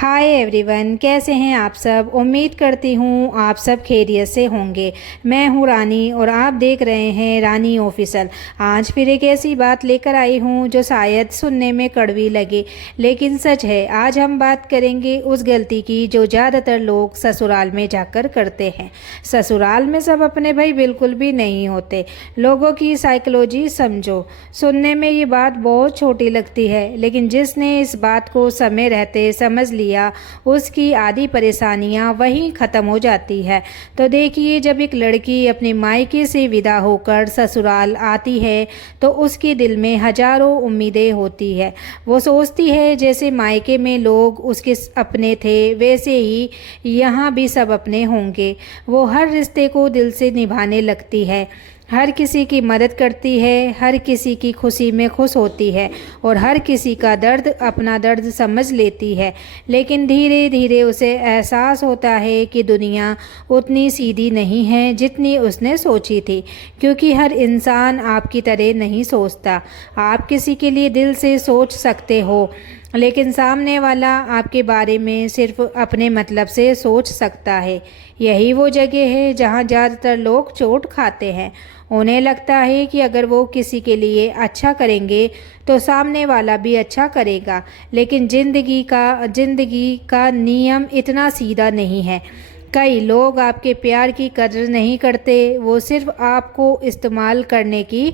Hi everyone, कैसे हैं आप सब। उम्मीद करती हूँ आप सब खैरियत से होंगे। मैं हूँ रानी और आप देख रहे हैं रानी ऑफिशियल। आज फिर एक ऐसी बात लेकर आई हूँ जो शायद सुनने में कड़वी लगे, लेकिन सच है। आज हम बात करेंगे उस गलती की जो ज़्यादातर लोग ससुराल में जाकर करते हैं। ससुराल में सब अपने भाई बिल्कुल भी नहीं होते। लोगों की साइकोलॉजी समझो। सुनने में ये बात बहुत छोटी लगती है, लेकिन जिसने इस बात को समय रहते समझ लिया उसकी आधी परेशानियां वहीं ख़त्म हो जाती है। तो देखिए, जब एक लड़की अपने मायके से विदा होकर ससुराल आती है तो उसके दिल में हजारों उम्मीदें होती है। वो सोचती है जैसे मायके में लोग उसके अपने थे वैसे ही यहाँ भी सब अपने होंगे। वो हर रिश्ते को दिल से निभाने लगती है, हर किसी की मदद करती है, हर किसी की खुशी में खुश होती है और हर किसी का दर्द अपना दर्द समझ लेती है। लेकिन धीरे धीरे उसे एहसास होता है कि दुनिया उतनी सीधी नहीं है जितनी उसने सोची थी, क्योंकि हर इंसान आपकी तरह नहीं सोचता। आप किसी के लिए दिल से सोच सकते हो, लेकिन सामने वाला आपके बारे में सिर्फ अपने मतलब से सोच सकता है। यही वो जगह है जहाँ ज़्यादातर लोग चोट खाते हैं। उन्हें लगता है कि अगर वो किसी के लिए अच्छा करेंगे तो सामने वाला भी अच्छा करेगा, लेकिन ज़िंदगी का नियम इतना सीधा नहीं है। कई लोग आपके प्यार की कदर नहीं करते, वो सिर्फ आपको इस्तेमाल करने की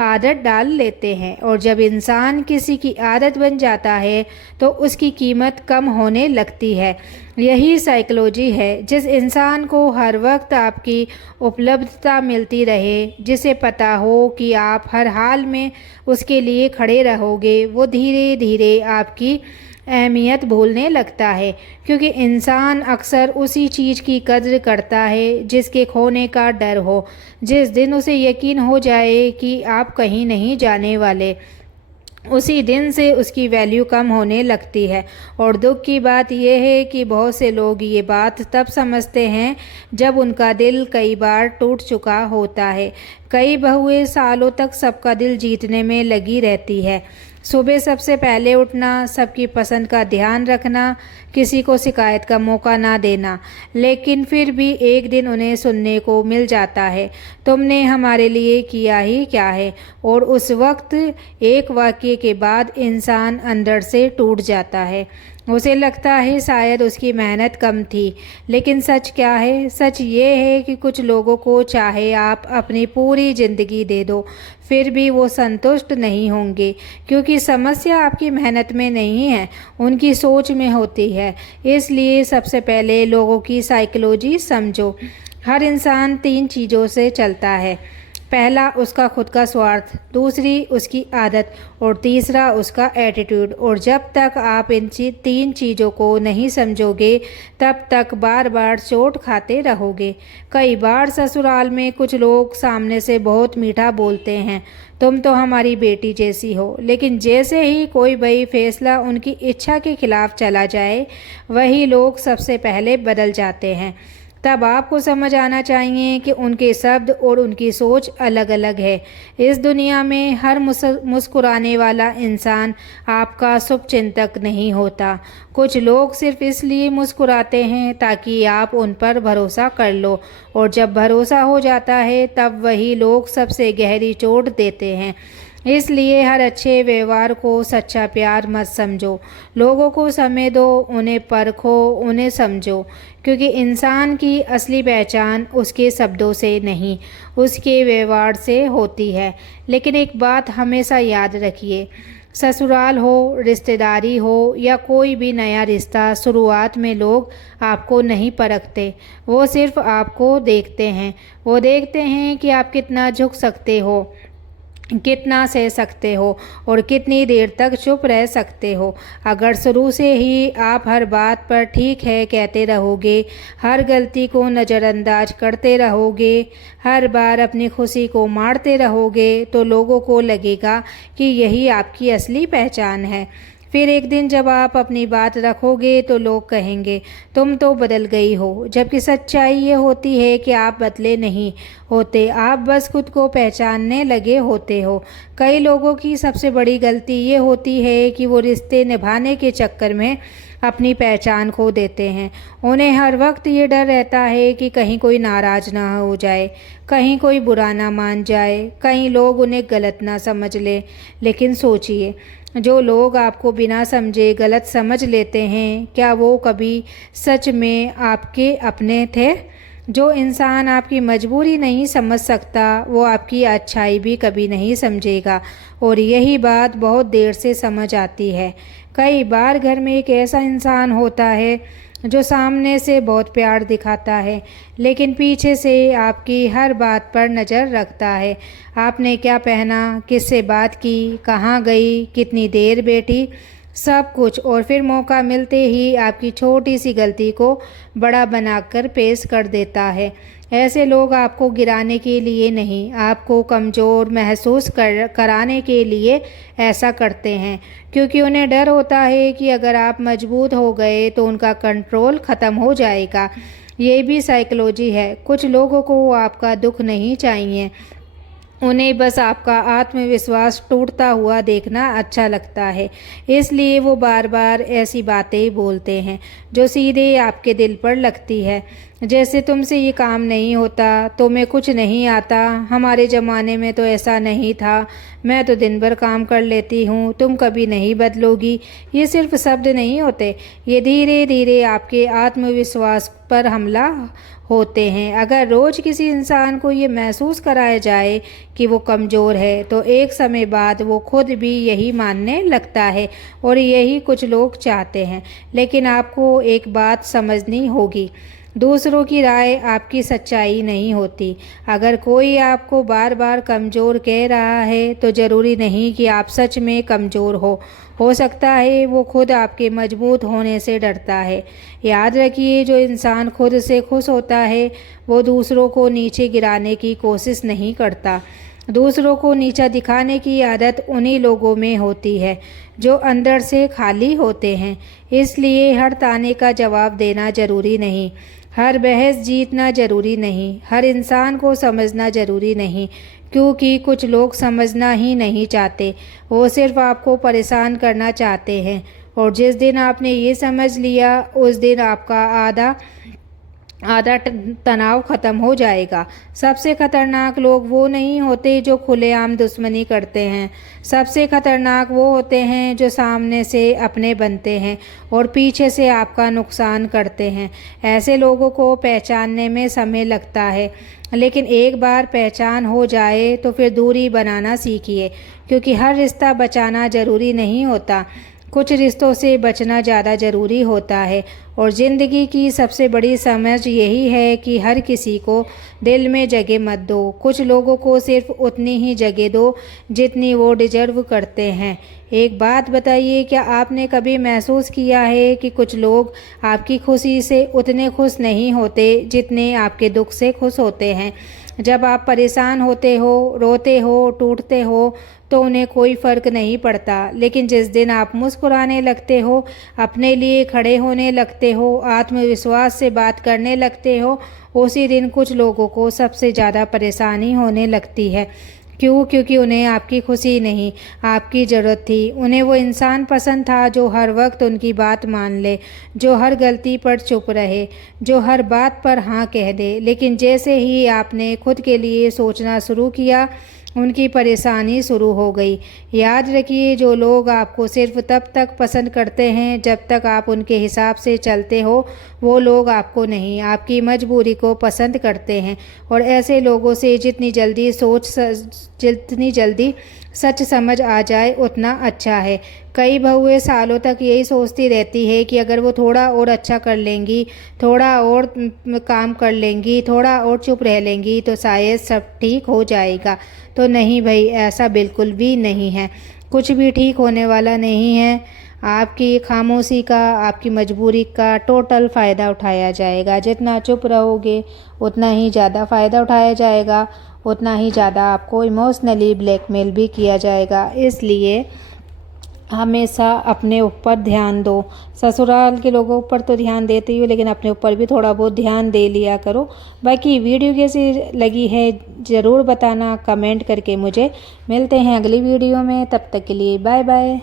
आदत डाल लेते हैं। और जब इंसान किसी की आदत बन जाता है तो उसकी कीमत कम होने लगती है। यही साइकोलॉजी है। जिस इंसान को हर वक्त आपकी उपलब्धता मिलती रहे, जिसे पता हो कि आप हर हाल में उसके लिए खड़े रहोगे, वो धीरे धीरे आपकी अहमियत भूलने लगता है, क्योंकि इंसान अक्सर उसी चीज़ की कद्र करता है जिसके खोने का डर हो। जिस दिन उसे यकीन हो जाए कि आप कहीं नहीं जाने वाले, उसी दिन से उसकी वैल्यू कम होने लगती है। और दुख की बात यह है कि बहुत से लोग ये बात तब समझते हैं जब उनका दिल कई बार टूट चुका होता है। कई बहुएं सालों तक सबका दिल जीतने में लगी रहती है। सुबह सबसे पहले उठना, सबकी पसंद का ध्यान रखना, किसी को शिकायत का मौका ना देना, लेकिन फिर भी एक दिन उन्हें सुनने को मिल जाता है, तुमने हमारे लिए किया ही क्या है। और उस वक्त एक वाक्य के बाद इंसान अंदर से टूट जाता है। उसे लगता है शायद उसकी मेहनत कम थी, लेकिन सच क्या है? सच ये है कि कुछ लोगों को चाहे आप अपनी पूरी ज़िंदगी दे दो, फिर भी वो संतुष्ट नहीं होंगे, क्योंकि समस्या आपकी मेहनत में नहीं है, उनकी सोच में होती है। इसलिए सबसे पहले लोगों की साइकोलॉजी समझो। हर इंसान 3 चीज़ों से चलता है। पहला उसका खुद का स्वार्थ, दूसरी उसकी आदत और तीसरा उसका एटीट्यूड। और जब तक आप इन 3 चीज़ों को नहीं समझोगे, तब तक बार बार चोट खाते रहोगे। कई बार ससुराल में कुछ लोग सामने से बहुत मीठा बोलते हैं, तुम तो हमारी बेटी जैसी हो, लेकिन जैसे ही कोई बड़ी फैसला उनकी इच्छा के खिलाफ चला जाए, वही लोग सबसे पहले बदल जाते हैं। तब आपको समझ आना चाहिए कि उनके शब्द और उनकी सोच अलग अलग है। इस दुनिया में हर मुस्कुराने वाला इंसान आपका शुभचिंतक नहीं होता। कुछ लोग सिर्फ इसलिए मुस्कुराते हैं ताकि आप उन पर भरोसा कर लो, और जब भरोसा हो जाता है तब वही लोग सबसे गहरी चोट देते हैं। इसलिए हर अच्छे व्यवहार को सच्चा प्यार मत समझो। लोगों को समय दो, उन्हें परखो, उन्हें समझो, क्योंकि इंसान की असली पहचान उसके शब्दों से नहीं, उसके व्यवहार से होती है। लेकिन एक बात हमेशा याद रखिए, ससुराल हो, रिश्तेदारी हो या कोई भी नया रिश्ता, शुरुआत में लोग आपको नहीं परखते। वो सिर्फ आपको देखते हैं। वो देखते हैं कि आप कितना झुक सकते हो, कितना सह सकते हो और कितनी देर तक चुप रह सकते हो। अगर शुरू से ही आप हर बात पर ठीक है कहते रहोगे, हर गलती को नज़रअंदाज करते रहोगे, हर बार अपनी खुशी को मारते रहोगे, तो लोगों को लगेगा कि यही आपकी असली पहचान है। फिर एक दिन जब आप अपनी बात रखोगे तो लोग कहेंगे तुम तो बदल गई हो, जबकि सच्चाई ये होती है कि आप बदले नहीं होते, आप बस खुद को पहचानने लगे होते हो। कई लोगों की सबसे बड़ी गलती ये होती है कि वो रिश्ते निभाने के चक्कर में अपनी पहचान खो देते हैं। उन्हें हर वक्त ये डर रहता है कि कहीं कोई नाराज़ ना हो जाए, कहीं कोई बुरा ना मान जाए, कहीं लोग उन्हें गलत ना समझ लें। लेकिन सोचिए, जो लोग आपको बिना समझे गलत समझ लेते हैं, क्या वो कभी सच में आपके अपने थे? जो इंसान आपकी मजबूरी नहीं समझ सकता, वो आपकी अच्छाई भी कभी नहीं समझेगा। और यही बात बहुत देर से समझ आती है। कई बार घर में एक ऐसा इंसान होता है जो सामने से बहुत प्यार दिखाता है, लेकिन पीछे से आपकी हर बात पर नज़र रखता है। आपने क्या पहना, किससे बात की, कहाँ गई, कितनी देर बैठी, सब कुछ। और फिर मौका मिलते ही आपकी छोटी सी गलती को बड़ा बनाकर पेश कर देता है। ऐसे लोग आपको गिराने के लिए नहीं, आपको कमज़ोर महसूस कराने के लिए ऐसा करते हैं, क्योंकि उन्हें डर होता है कि अगर आप मजबूत हो गए तो उनका कंट्रोल ख़त्म हो जाएगा। ये भी साइकोलॉजी है। कुछ लोगों को आपका दुख नहीं चाहिए, उन्हें बस आपका आत्मविश्वास टूटता हुआ देखना अच्छा लगता है। इसलिए वो बार बार ऐसी बातें बोलते हैं जो सीधे आपके दिल पर लगती है। जैसे, तुमसे ये काम नहीं होता, तुम्हें कुछ नहीं आता, हमारे ज़माने में तो ऐसा नहीं था, मैं तो दिन भर काम कर लेती हूँ, तुम कभी नहीं बदलोगी। ये सिर्फ शब्द नहीं होते, ये धीरे धीरे आपके आत्मविश्वास पर हमला होते हैं। अगर रोज़ किसी इंसान को ये महसूस कराया जाए कि वो कमज़ोर है, तो एक समय बाद वो खुद भी यही मानने लगता है। और यही कुछ लोग चाहते हैं। लेकिन आपको एक बात समझनी होगी, दूसरों की राय आपकी सच्चाई नहीं होती। अगर कोई आपको बार बार कमज़ोर कह रहा है, तो ज़रूरी नहीं कि आप सच में कमज़ोर हो सकता है वो खुद आपके मजबूत होने से डरता है। याद रखिए, जो इंसान खुद से खुश होता है, वो दूसरों को नीचे गिराने की कोशिश नहीं करता। दूसरों को नीचा दिखाने की आदत उन्हीं लोगों में होती है जो अंदर से खाली होते हैं। इसलिए हर ताने का जवाब देना ज़रूरी नहीं, हर बहस जीतना ज़रूरी नहीं, हर इंसान को समझना ज़रूरी नहीं, क्योंकि कुछ लोग समझना ही नहीं चाहते, वो सिर्फ आपको परेशान करना चाहते हैं। और जिस दिन आपने ये समझ लिया, उस दिन आपका आधा तनाव ख़त्म हो जाएगा। सबसे खतरनाक लोग वो नहीं होते जो खुलेआम दुश्मनी करते हैं, सबसे खतरनाक वो होते हैं जो सामने से अपने बनते हैं और पीछे से आपका नुकसान करते हैं। ऐसे लोगों को पहचानने में समय लगता है, लेकिन एक बार पहचान हो जाए तो फिर दूरी बनाना सीखिए, क्योंकि हर रिश्ता बचाना ज़रूरी नहीं होता, कुछ रिश्तों से बचना ज़्यादा ज़रूरी होता है। और ज़िंदगी की सबसे बड़ी समझ यही है कि हर किसी को दिल में जगह मत दो, कुछ लोगों को सिर्फ उतनी ही जगह दो जितनी वो डिजर्व करते हैं। एक बात बताइए, क्या आपने कभी महसूस किया है कि कुछ लोग आपकी खुशी से उतने खुश नहीं होते जितने आपके दुख से खुश होते हैं? जब आप परेशान होते हो, रोते हो, टूटते हो, तो उन्हें कोई फ़र्क नहीं पड़ता। लेकिन जिस दिन आप मुस्कुराने लगते हो, अपने लिए खड़े होने लगते हो, आत्मविश्वास से बात करने लगते हो, उसी दिन कुछ लोगों को सबसे ज़्यादा परेशानी होने लगती है। क्यों? क्योंकि उन्हें आपकी खुशी नहीं, आपकी ज़रूरत थी। उन्हें वो इंसान पसंद था जो हर वक्त उनकी बात मान ले, जो हर गलती पर चुप रहे, जो हर बात पर हाँ कह दे। लेकिन जैसे ही आपने खुद के लिए सोचना शुरू किया, उनकी परेशानी शुरू हो गई। याद रखिए, जो लोग आपको सिर्फ तब तक पसंद करते हैं जब तक आप उनके हिसाब से चलते हो, वो लोग आपको नहीं, आपकी मजबूरी को पसंद करते हैं। और ऐसे लोगों से जितनी जल्दी सच समझ आ जाए उतना अच्छा है। कई बहुएं सालों तक यही सोचती रहती है कि अगर वो थोड़ा और अच्छा कर लेंगी, थोड़ा और काम कर लेंगी, थोड़ा और चुप रह लेंगी, तो शायद सब ठीक हो जाएगा। तो नहीं भाई, ऐसा बिल्कुल भी नहीं है, कुछ भी ठीक होने वाला नहीं है। आपकी खामोशी का, आपकी मजबूरी का टोटल फ़ायदा उठाया जाएगा। जितना चुप रहोगे उतना ही ज़्यादा फ़ायदा उठाया जाएगा, उतना ही ज़्यादा आपको इमोशनली ब्लैकमेल भी किया जाएगा। इसलिए हमेशा अपने ऊपर ध्यान दो। ससुराल के लोगों पर तो ध्यान देती हूँ, लेकिन अपने ऊपर भी थोड़ा बहुत ध्यान दे लिया करो। बाकी वीडियो कैसी लगी है ज़रूर बताना कमेंट करके मुझे। मिलते हैं अगली वीडियो में, तब तक के लिए बाय बाय।